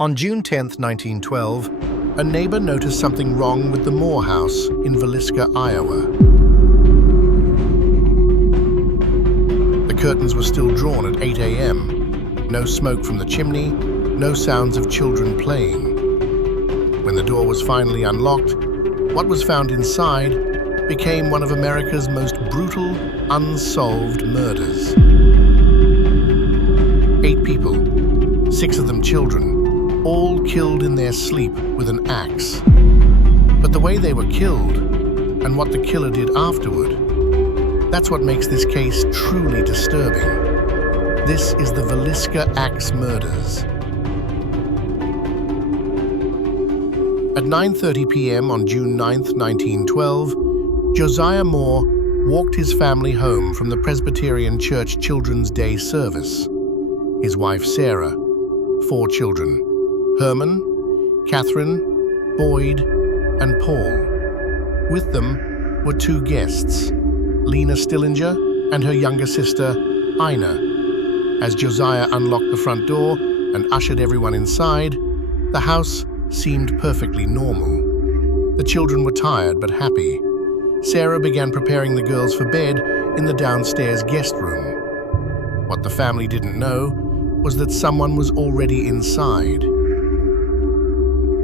On June 10, 1912, a neighbor noticed something wrong with the Moore house in Villisca, Iowa. The curtains were still drawn at 8 a.m. No smoke from the chimney, no sounds of children playing. When the door was finally unlocked, what was found inside became one of America's most brutal, unsolved murders. 8 people, 6 of them children, all killed in their sleep with an axe. But the way they were killed, and what the killer did afterward, that's what makes this case truly disturbing. This is the Villisca axe murders. At 9:30 p.m. on June 9, 1912, Josiah Moore walked his family home from the Presbyterian Church Children's Day service. His wife Sarah, 4 children, Herman, Catherine, Boyd, and Paul. With them were 2 guests, Lena Stillinger and her younger sister, Ina. As Josiah unlocked the front door and ushered everyone inside, the house seemed perfectly normal. The children were tired but happy. Sarah began preparing the girls for bed in the downstairs guest room. What the family didn't know was that someone was already inside.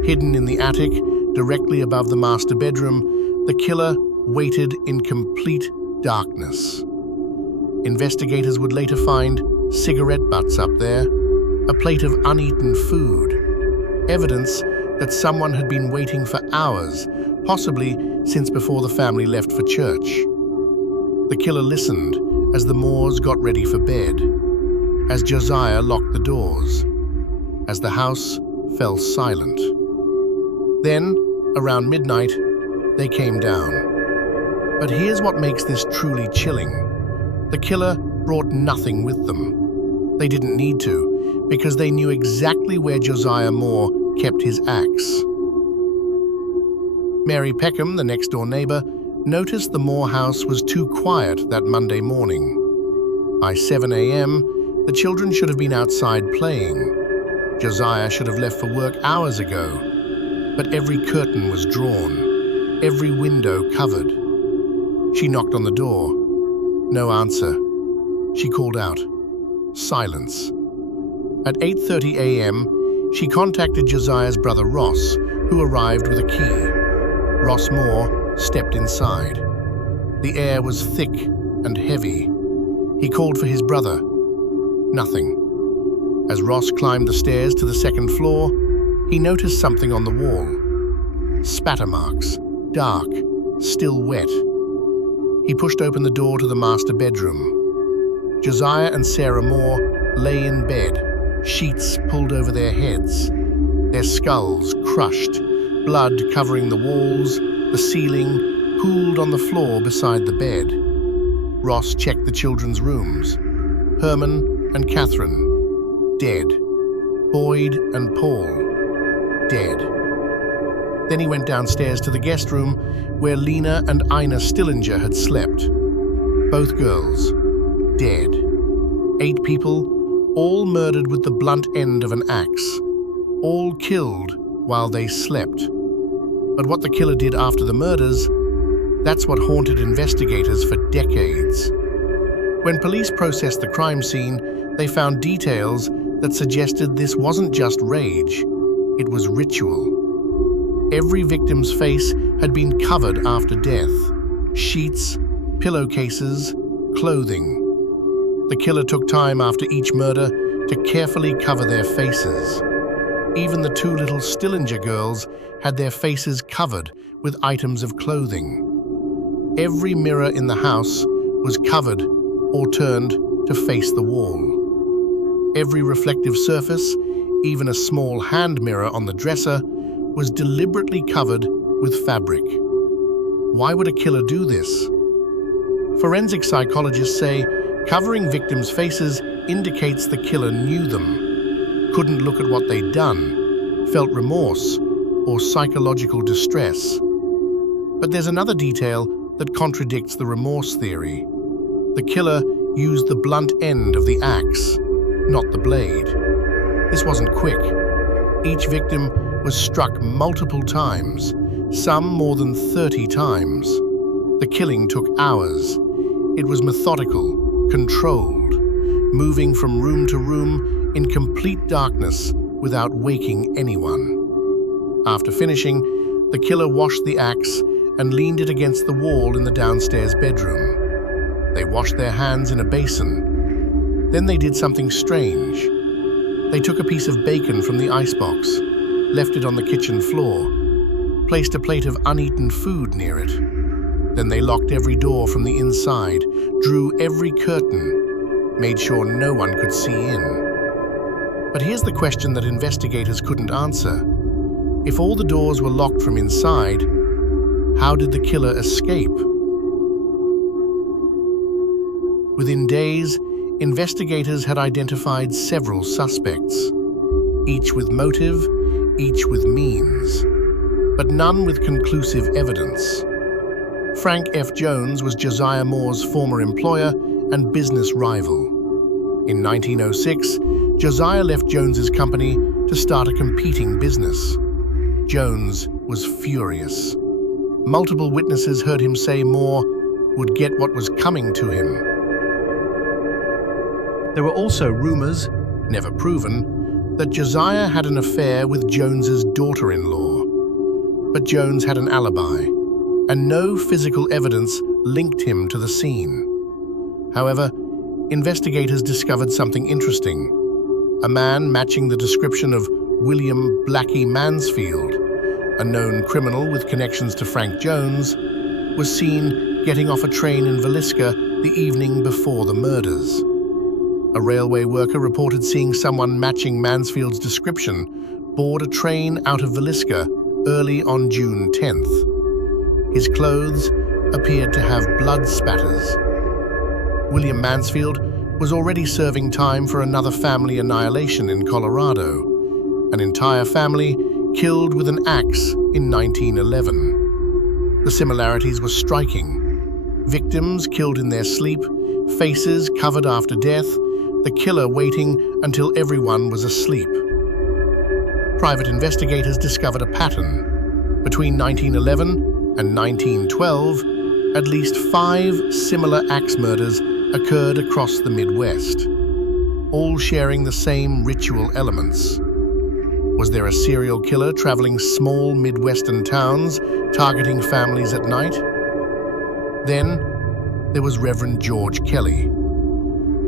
Hidden in the attic, directly above the master bedroom, the killer waited in complete darkness. Investigators would later find cigarette butts up there, a plate of uneaten food, evidence that someone had been waiting for hours, possibly since before the family left for church. The killer listened as the Moores got ready for bed, as Josiah locked the doors, as the house fell silent. Then, around midnight, they came down. But here's what makes this truly chilling. The killer brought nothing with them. They didn't need to, because they knew exactly where Josiah Moore kept his axe. Mary Peckham, the next-door neighbor, noticed the Moore house was too quiet that Monday morning. By 7 a.m., the children should have been outside playing. Josiah should have left for work hours ago. But every curtain was drawn, every window covered. She knocked on the door. No answer. She called out. Silence. At 8:30 a.m., she contacted Josiah's brother Ross, who arrived with a key. Ross Moore stepped inside. The air was thick and heavy. He called for his brother. Nothing. As Ross climbed the stairs to the second floor, he noticed something on the wall. Spatter marks, dark, still wet. He pushed open the door to the master bedroom. Josiah and Sarah Moore lay in bed, sheets pulled over their heads, their skulls crushed, blood covering the walls, the ceiling, pooled on the floor beside the bed. Ross checked the children's rooms. Herman and Catherine, dead. Boyd and Paul, dead. Then he went downstairs to the guest room where Lena and Ina Stillinger had slept. Both girls, dead. 8 people, all murdered with the blunt end of an axe, all killed while they slept. But what the killer did after the murders, that's what haunted investigators for decades. When police processed the crime scene, they found details that suggested this wasn't just rage, it was ritual. Every victim's face had been covered after death. Sheets, pillowcases, clothing. The killer took time after each murder to carefully cover their faces. Even the 2 little Stillinger girls had their faces covered with items of clothing. Every mirror in the house was covered or turned to face the wall. Every reflective surface, even a small hand mirror on the dresser, was deliberately covered with fabric. Why would a killer do this? Forensic psychologists say covering victims' faces indicates the killer knew them, couldn't look at what they'd done, felt remorse or psychological distress. But there's another detail that contradicts the remorse theory. The killer used the blunt end of the axe, not the blade. This wasn't quick. Each victim was struck multiple times, some more than 30 times. The killing took hours. It was methodical, controlled, moving from room to room in complete darkness without waking anyone. After finishing, the killer washed the axe and leaned it against the wall in the downstairs bedroom. They washed their hands in a basin. Then they did something strange. They took a piece of bacon from the icebox, left it on the kitchen floor, placed a plate of uneaten food near it. Then they locked every door from the inside, drew every curtain, made sure no one could see in. But here's the question that investigators couldn't answer. If all the doors were locked from inside, how did the killer escape? Within days, investigators had identified several suspects, each with motive, each with means, but none with conclusive evidence. Frank F. Jones was Josiah Moore's former employer and business rival. In 1906, Josiah left Jones's company to start a competing business. Jones was furious. Multiple witnesses heard him say Moore would get what was coming to him. There were also rumors, never proven, that Josiah had an affair with Jones's daughter-in-law. But Jones had an alibi, and no physical evidence linked him to the scene. However, investigators discovered something interesting. A man matching the description of William Blackie Mansfield, a known criminal with connections to Frank Jones, was seen getting off a train in Villisca the evening before the murders. A railway worker reported seeing someone matching Mansfield's description board a train out of Villisca early on June 10th. His clothes appeared to have blood spatters. William Mansfield was already serving time for another family annihilation in Colorado, an entire family killed with an axe in 1911. The similarities were striking. Victims killed in their sleep, faces covered after death, the killer waiting until everyone was asleep. Private investigators discovered a pattern. Between 1911 and 1912, at least 5 similar axe murders occurred across the Midwest, all sharing the same ritual elements. Was there a serial killer traveling small Midwestern towns, targeting families at night? Then, there was Reverend George Kelly.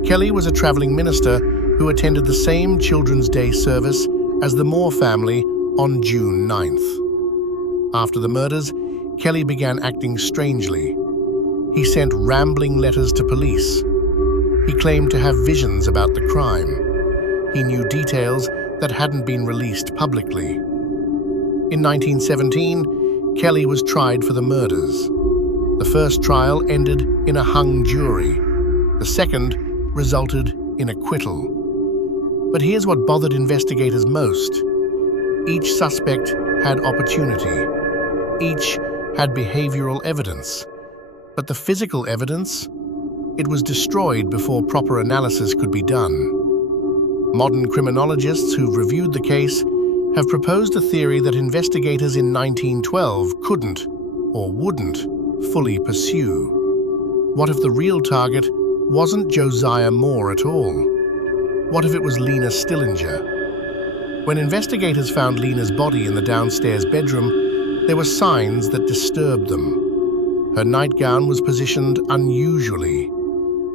Kelly was a traveling minister who attended the same Children's Day service as the Moore family on June 9th. After the murders, Kelly began acting strangely. He sent rambling letters to police. He claimed to have visions about the crime. He knew details that hadn't been released publicly. In 1917, Kelly was tried for the murders. The first trial ended in a hung jury. The second resulted in acquittal. But here's what bothered investigators most. Each suspect had opportunity. Each had behavioral evidence. But the physical evidence? It was destroyed before proper analysis could be done. Modern criminologists who've reviewed the case have proposed a theory that investigators in 1912 couldn't or wouldn't fully pursue. What if the real target wasn't Josiah Moore at all? What if it was Lena Stillinger? When investigators found Lena's body in the downstairs bedroom, there were signs that disturbed them. Her nightgown was positioned unusually.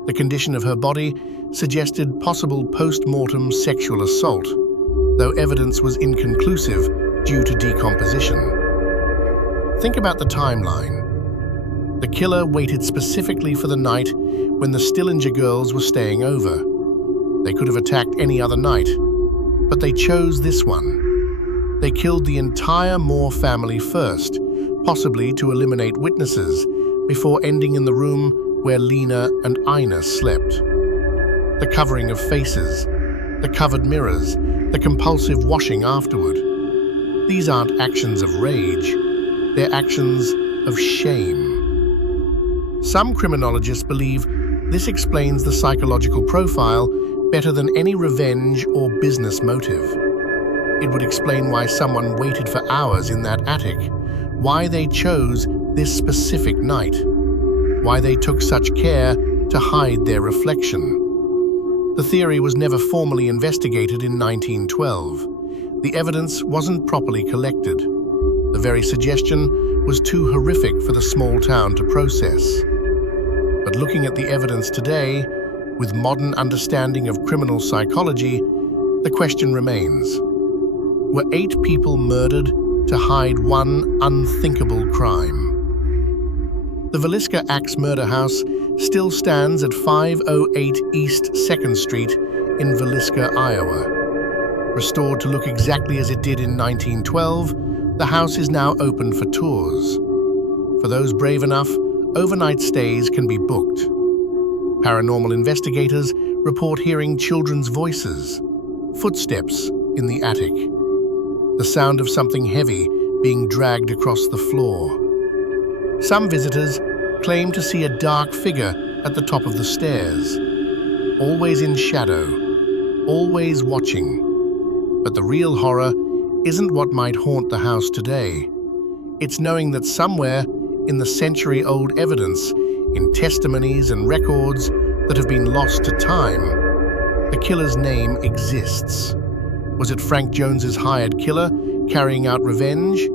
The condition of her body suggested possible post-mortem sexual assault, though evidence was inconclusive due to decomposition. Think about the timeline. The killer waited specifically for the night when the Stillinger girls were staying over. They could have attacked any other night, but they chose this one. They killed the entire Moore family first, possibly to eliminate witnesses, before ending in the room where Lena and Ina slept. The covering of faces, the covered mirrors, the compulsive washing afterward. These aren't actions of rage, they're actions of shame. Some criminologists believe this explains the psychological profile better than any revenge or business motive. It would explain why someone waited for hours in that attic, why they chose this specific night, why they took such care to hide their reflection. The theory was never formally investigated in 1912. The evidence wasn't properly collected. The very suggestion was too horrific for the small town to process. But looking at the evidence today, with modern understanding of criminal psychology, the question remains: were 8 people murdered to hide one unthinkable crime? The Villisca Axe murder house still stands at 508 East 2nd Street in Villisca, Iowa. Restored to look exactly as it did in 1912, the house is now open for tours. For those brave enough, overnight stays can be booked. Paranormal investigators report hearing children's voices, footsteps in the attic, the sound of something heavy being dragged across the floor. Some visitors claim to see a dark figure at the top of the stairs, always in shadow, always watching. But the real horror isn't what might haunt the house today. It's knowing that somewhere in the century-old evidence, in testimonies and records that have been lost to time, the killer's name exists. Was it Frank Jones's hired killer carrying out revenge?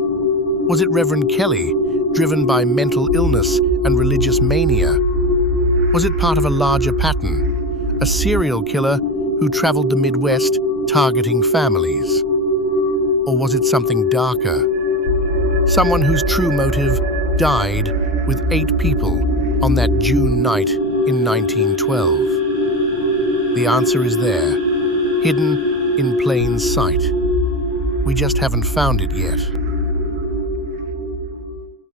Was it Reverend Kelly, driven by mental illness and religious mania? Was it part of a larger pattern, a serial killer who traveled the Midwest targeting families? Or was it something darker? Someone whose true motive died with 8 people on that June night in 1912. The answer is there, hidden in plain sight. We just haven't found it yet.